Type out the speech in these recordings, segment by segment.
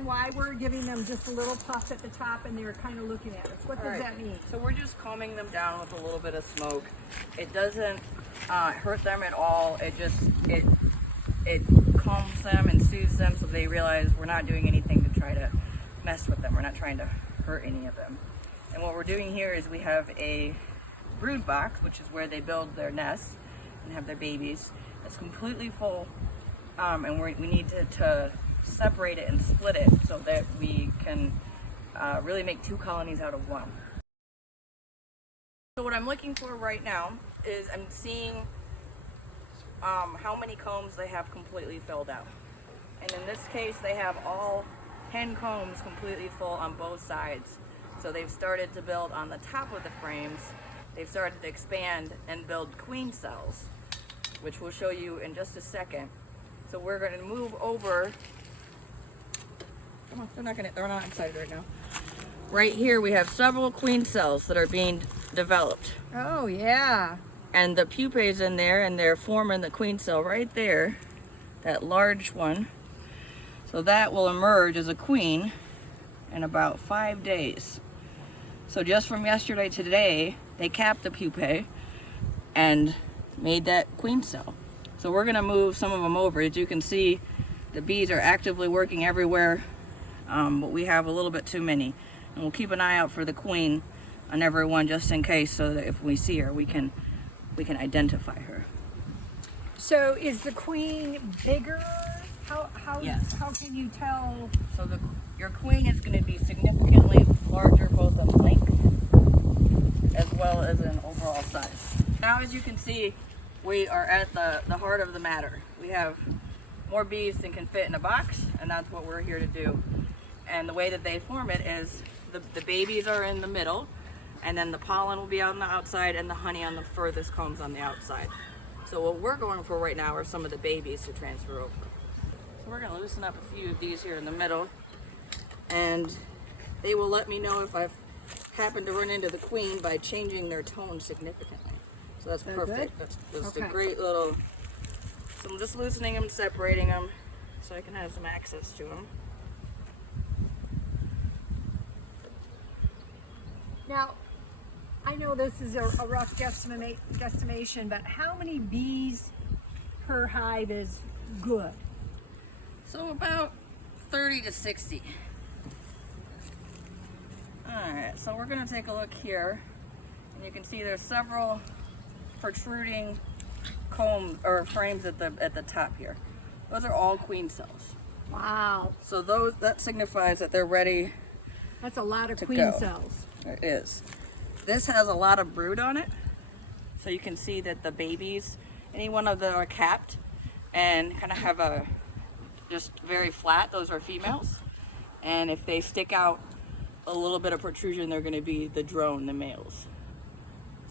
understand why we're giving them just a little puff at the top and they're kind of looking at us? What does that mean? So we're just calming them down with a little bit of smoke. It doesn't hurt them at all. It calms them and soothes them so they realize we're not doing anything to try to mess with them. We're not trying to hurt any of them. And what we're doing here is we have a brood box, which is where they build their nests and have their babies. It's completely full, and we need to separate it and split it so that we can really make 2 colonies out of 1. So what I'm looking for right now is I'm seeing how many combs they have completely filled out. And in this case, they have all 10 combs completely full on both sides. So they've started to build on the top of the frames. They've started to expand and build queen cells, which we'll show you in just a second. So we're going to move over. Come on, they're not excited right now. Right here we have several queen cells that are being developed. Oh, yeah. And the pupa's in there, and they're forming the queen cell right there, that large one. So that will emerge as a queen in about 5 days. So just from yesterday to today, they capped the pupae and made that queen cell. So we're gonna move some of them over. As you can see, the bees are actively working everywhere, but we have a little bit too many. And we'll keep an eye out for the queen on everyone just in case, so that if we see her, we can identify her. So is the queen bigger? Yes. How can you tell? So your queen is going to be significantly larger, both in length as well as in overall size. Now, as you can see, we are at the heart of the matter. We have more bees than can fit in a box, and that's what we're here to do. And the way that they form it is the babies are in the middle, and then the pollen will be on the outside and the honey on the furthest combs on the outside. So what we're going for right now are some of the babies to transfer over. So we're going to loosen up a few of these here in the middle, and they will let me know if I've happened to run into the queen by changing their tone significantly. So that's perfect. That's a great little... So I'm just loosening them, separating them, so I can have some access to them. Now, I know this is a rough guesstimation, but how many bees per hive is good? So about 30 to 60. Alright, so we're going to take a look here, and you can see there's several protruding combs or frames at the top here. Those are all queen cells. Wow. So that signifies that they're ready. That's a lot of queen cells. It is. This has a lot of brood on it, so you can see that the babies, any one of them are capped and kind of have a just very flat. Those are females, and if they stick out a little bit of protrusion, they're going to be the drone, the males.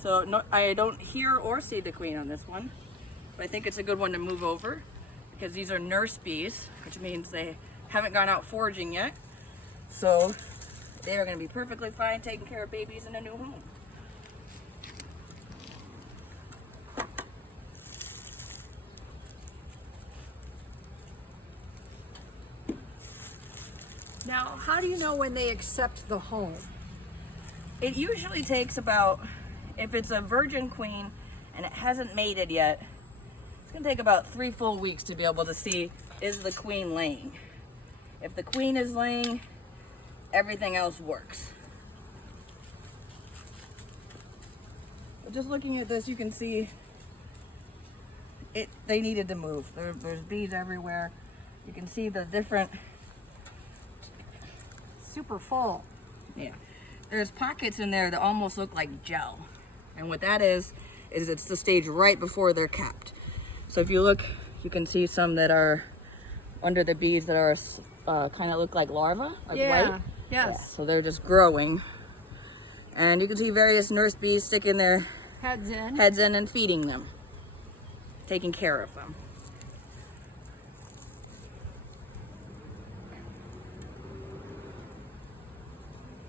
So no, I don't hear or see the queen on this one, but I think it's a good one to move over because these are nurse bees, which means they haven't gone out foraging yet. So they are going to be perfectly fine taking care of babies in a new home. Now, how do you know when they accept the home? It usually takes about, if it's a virgin queen and it hasn't mated yet, it's going to take about 3 full weeks to be able to see, is the queen laying? If the queen is laying, everything else works. But just looking at this, you can see they needed to move. There's bees everywhere. You can see the different... Super full. Yeah. There's pockets in there that almost look like gel. And what that is it's the stage right before they're capped. So if you look, you can see some that are under the bees that are kind of look like larvae, like white. Yes. Yeah, so they're just growing. And you can see various nurse bees sticking their heads in and feeding them, taking care of them.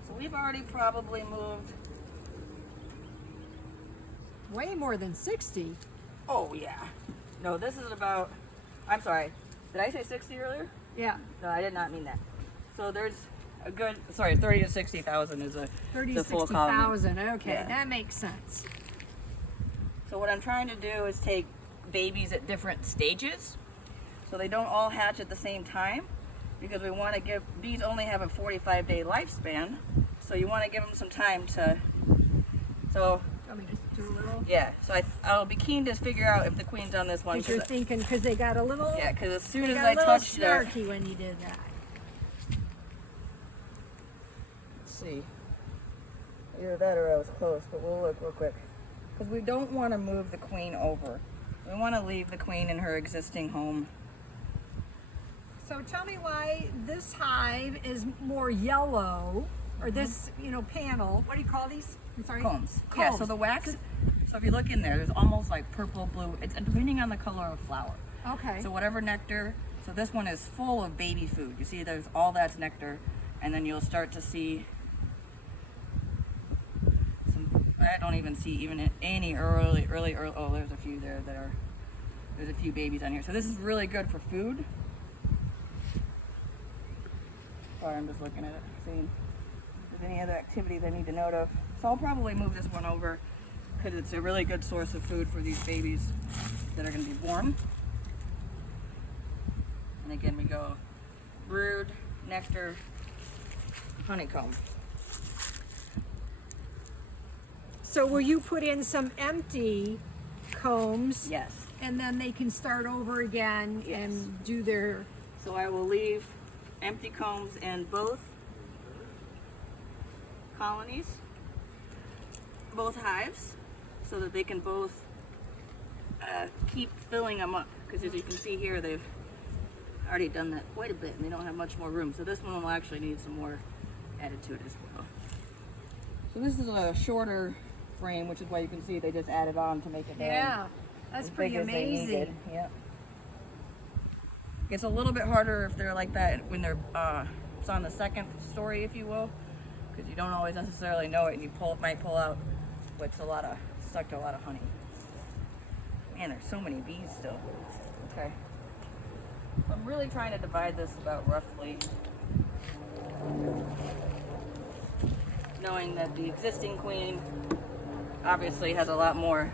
So we've already probably moved way more than 60. Oh yeah. No, this is about, I'm sorry, did I say 60 earlier? Yeah. No, I did not mean that. So there's a good, sorry, 30 to 60,000 is 30 the to full colony. 60,000. Okay, Yeah. that makes sense. So what I'm trying to do is take babies at different stages, so they don't all hatch at the same time, because we want to give, bees only have a 45-day lifespan, so you want to give them some time to, so Let me just do a little. yeah, so I'll be keen to figure out if the queen's on this one. Because you're thinking, because they got a little. Yeah, because as soon they as got I a little touched it, snarky when you did that. let's see, either that or I was close, but we'll look real quick. Because we don't want to move the queen over. We want to leave the queen in her existing home. So tell me why this hive is more yellow, or this, you know, panel. What do you call these? I'm sorry. Combs. Yeah, so the wax, so if you look in there, there's almost like purple, blue. It's depending on the color of flower. Okay. So whatever nectar, so this one is full of baby food. You see there's all that's nectar, and then you'll start to see some, I don't even see even any early, oh, there's a few there that are, there's a few babies on here. So this is really good for food. Sorry, I'm just looking at it, seeing if there's any other activities I need to note of. So I'll probably move this one over because it's a really good source of food for these babies that are going to be born. And again, we go brood, nectar, honeycomb. So will you put in some empty combs? Yes. And then they can start over again and do their. So I will leave empty combs in both colonies, both hives, so that they can both keep filling them up. Because as you can see here, they've already done that quite a bit and they don't have much more room. So this one will actually need some more added to it as well. So this is a shorter frame, which is why you can see they just added on to make it Yeah, that's pretty amazing. Yep. It's a little bit harder if they're like that when they're it's on the second story, if you will, because you don't always necessarily know it, and you might pull out what's stuck to a lot of honey. Man, there's so many bees still. Okay. So I'm really trying to divide this about roughly, knowing that the existing queen obviously has a lot more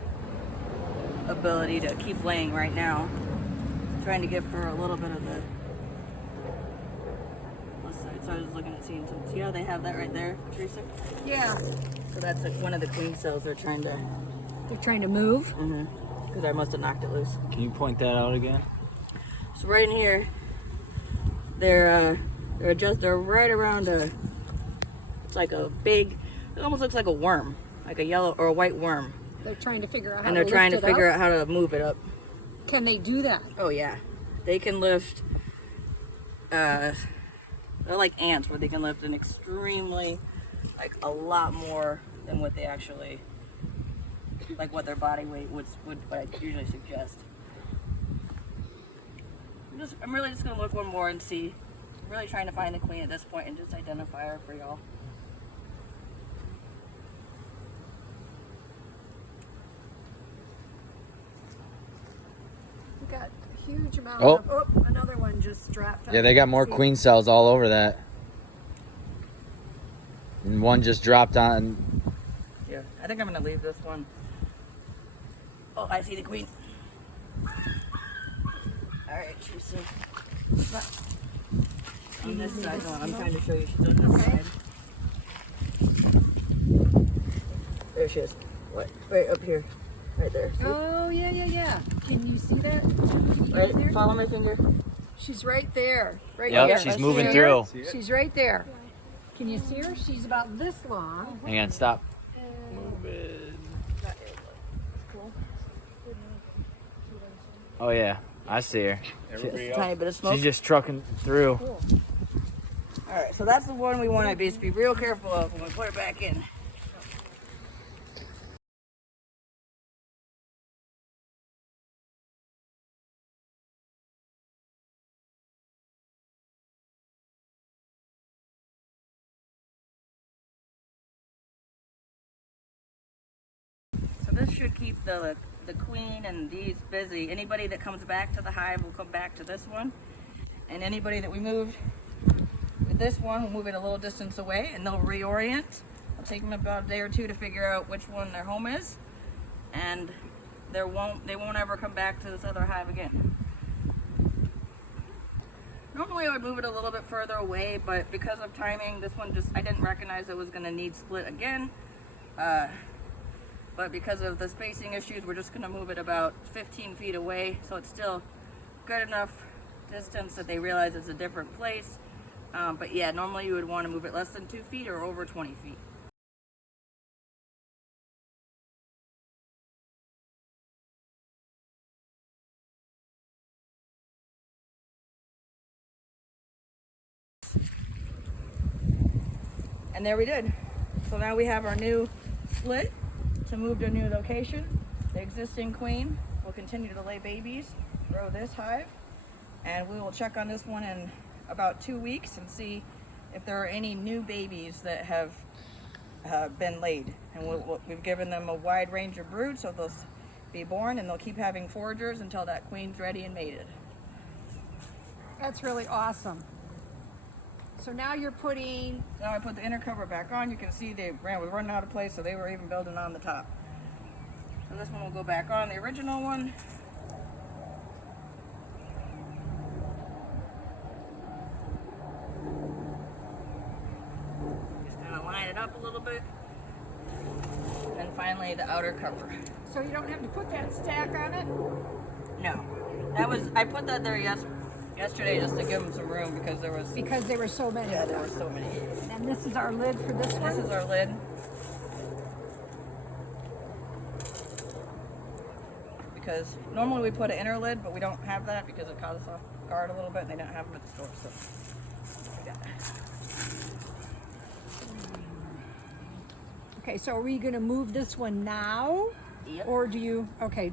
ability to keep laying right now. Trying to give her a little bit of the left side. So I was looking at seeing some. See how they have that right there, Teresa? Yeah. So that's like one of the queen cells they're trying to. They're trying to move. Because I must have knocked it loose. Can you point that out again? So right in here, they're right around a. It's like a big. It almost looks like a worm, like a yellow or a white worm. They're trying to figure out how And to they're trying to lift it figure up. out how to move it up. Can they do that? Oh yeah, they can lift. They're like ants, where they can lift an extremely, like a lot more than what they actually, like what their body weight would what I usually suggest. I'm really just gonna look one more and see. I'm really trying to find the queen at this point and just identify her for y'all. We got a huge amount Oh. of. Oh, another one just dropped. Yeah, they got more See? queen cells all over that. And one just dropped on. Yeah, I think I'm gonna leave this one. Oh, I see the queen. All right, she's on this side. No, I'm trying to show you. She's on this side. There she is. What? Right up here. Right there. See? Oh yeah. Can you see that? Can you Right, get there? follow my finger. She's right there. Right Yep, there. she's I moving see through. her. She's right there. Can you see her? She's about this long. Hang on, stop. Oh yeah, I see her. Just a tiny bit of smoke. She's just trucking through. Cool. All right, so that's the one we want to be real careful of when we put it back in. So this should keep the queen and these busy. Anybody that comes back to the hive will come back to this one. And anybody that we moved, this one, we'll move it a little distance away and they'll reorient. It'll take them about a day or two to figure out which one their home is, and they won't ever come back to this other hive again. Normally I would move it a little bit further away, but because of timing, this one I didn't recognize it was going to need split again. But because of the spacing issues, we're just going to move it about 15 feet away, so it's still good enough distance that they realize it's a different place. But yeah, normally you would want to move it less than 2 feet or over 20 feet. And there we did. So now we have our new split to move to a new location. The existing queen will continue to lay babies, grow this hive, and we will check on this one in about 2 weeks and see if there are any new babies that have been laid. And we've given them a wide range of brood, so they'll be born and they'll keep having foragers until that queen's ready and mated. That's really awesome. So now you're putting... Now I put the inner cover back on. You can see they was running out of place, so they were even building on the top. So this one will go back on, the original one. Just kind of line it up a little bit. And finally the outer cover. So you don't have to put that stack on it? No. I put that there yesterday just to give them some room because there was... Because there were so many. Yeah, there were so many. And this is our lid for this one? This is our lid. Because normally we put an inner lid, but we don't have that because it caught us off guard a little bit and they didn't have them at the store. So we got that. Okay, so are we going to move this one now? Yep. Or do you... Okay.